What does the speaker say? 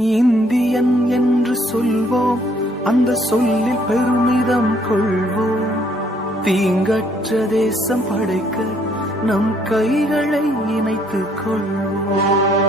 Indian என்று சொல்வோம், அந்த சொல்லில் பெருமிதம் கொள்வோம். தீங்கற்ற தேசம் படைக்க நம் கைகளை இணைத்துக் கொள்வோம்.